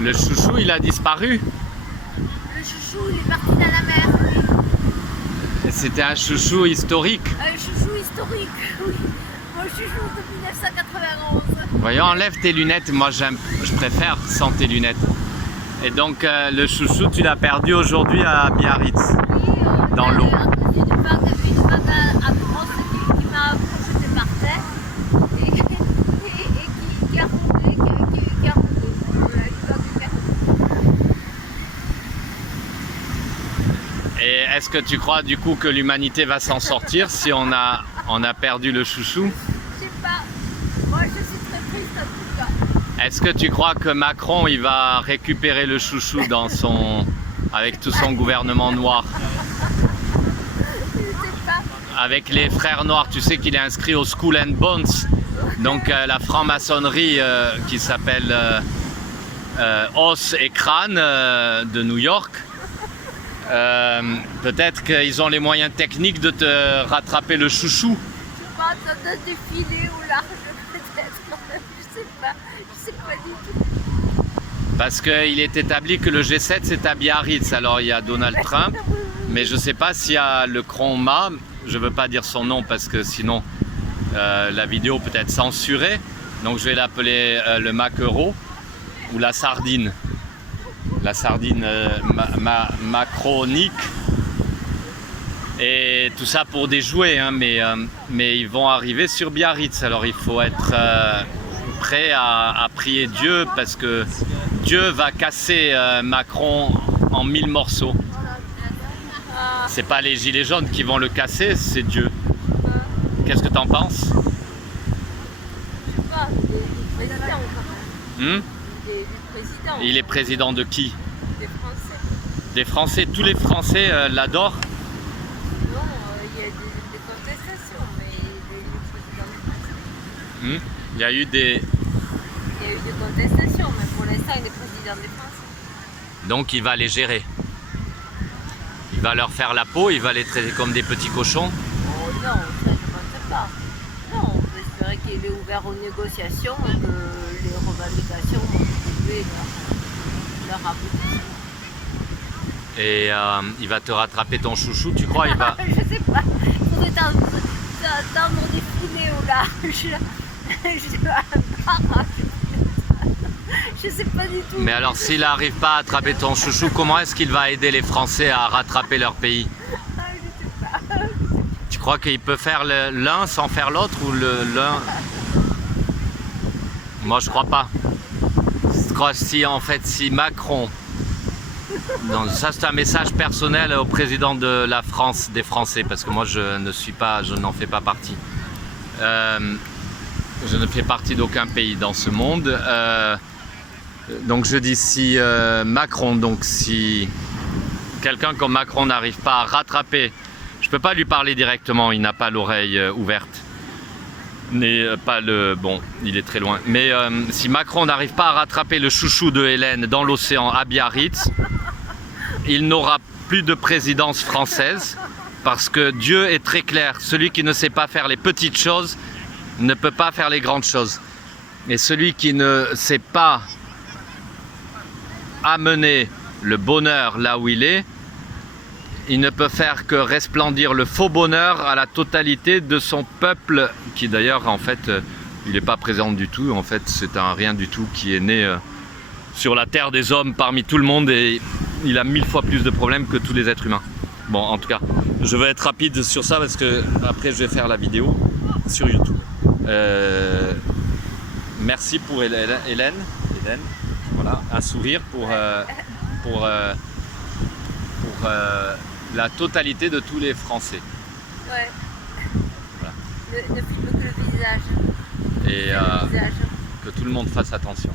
Le chouchou, il a disparu. Le chouchou, il est parti dans la mer, oui. C'était un chouchou historique. Un chouchou historique, oui. Mon chouchou de 1991. Voyons, enlève tes lunettes. Moi, je préfère sans tes lunettes. Et donc, le chouchou, tu l'as perdu aujourd'hui à Biarritz, Oui, dans l'eau. Une vague atroce qui m'a projeté par terre et qui a roulé, qui a roulé. Voilà, une vague qui a roulé. Et est-ce que tu crois du coup que l'humanité va s'en sortir si on a perdu le chouchou? Je sais pas. Moi, je suis très triste en tout cas. Est-ce que tu crois que Macron il va récupérer le chouchou avec tout son gouvernement noir? Je sais pas. Avec les frères noirs, tu sais qu'il est inscrit au Skull and Bones, donc la franc-maçonnerie qui s'appelle Os et Crâne de New York. Peut-être qu'ils ont les moyens techniques de te rattraper le chouchou. Je sais pas, ça donne des filets au large peut-être. Je sais pas du tout. Parce qu'il est établi que le G7 c'est à Biarritz. Alors il y a Donald Trump, mais je ne sais pas s'il y a le Cron-Ma. Je ne veux pas dire son nom parce que sinon la vidéo peut être censurée. Donc je vais l'appeler le maquereau ou la sardine. La sardine macronique. Et tout ça pour des jouets, hein, mais ils vont arriver sur Biarritz. Alors il faut être prêt à prier Dieu parce que Dieu va casser Macron en 1000 morceaux. C'est pas les gilets jaunes qui vont le casser, c'est Dieu. Qu'est-ce que tu en penses? Je sais pas, des présidents. Hmm? Des présidents. Il est président de qui? Des Français. Des Français, tous les Français l'adorent. Non, il y a des contestations, mais il est président des Français. Il y a eu des... Il y a eu des contestations, mais pour l'instant, il est président des Français. Donc il va les gérer. Il va leur faire la peau, il va les traiter comme des petits cochons. Oh non, ça je ne pense pas. Non, on peut espérer qu'il est ouvert aux négociations et que les revendications vont trouver leur aboutissement. Et il va te rattraper ton chouchou, tu crois? Il va... Je sais pas, il faudrait tendre des filets au large. Je sais pas du tout. Mais alors s'il n'arrive pas à attraper ton chouchou, comment est-ce qu'il va aider les Français à rattraper leur pays? Je sais pas. Tu crois qu'il peut faire l'un sans faire l'autre ou l'un? Moi je crois pas. Je crois si Macron... Donc ça c'est un message personnel au président de la France, des Français, parce que moi je n'en fais pas partie. Je ne fais partie d'aucun pays dans ce monde. Donc je dis si Macron, donc si quelqu'un comme Macron n'arrive pas à rattraper, je peux pas lui parler directement, il n'a pas l'oreille ouverte. Bon, il est très loin. Mais si Macron n'arrive pas à rattraper le chouchou de Hélène dans l'océan à Biarritz, il n'aura plus de présidence française parce que Dieu est très clair. Celui qui ne sait pas faire les petites choses ne peut pas faire les grandes choses. Et celui qui ne sait pas amener le bonheur là où il est, il ne peut faire que resplendir le faux bonheur à la totalité de son peuple, qui d'ailleurs en fait il n'est pas présent du tout. En fait c'est un rien du tout qui est né sur la terre des hommes parmi tout le monde, et il a 1000 fois plus de problèmes que tous les êtres humains. Bon, en tout cas, je vais être rapide sur ça parce que après je vais faire la vidéo sur YouTube. Merci pour Hélène, voilà, un sourire pour la totalité de tous les Français. Ouais. Voilà. Ne filme que le visage. Et que tout le monde fasse attention.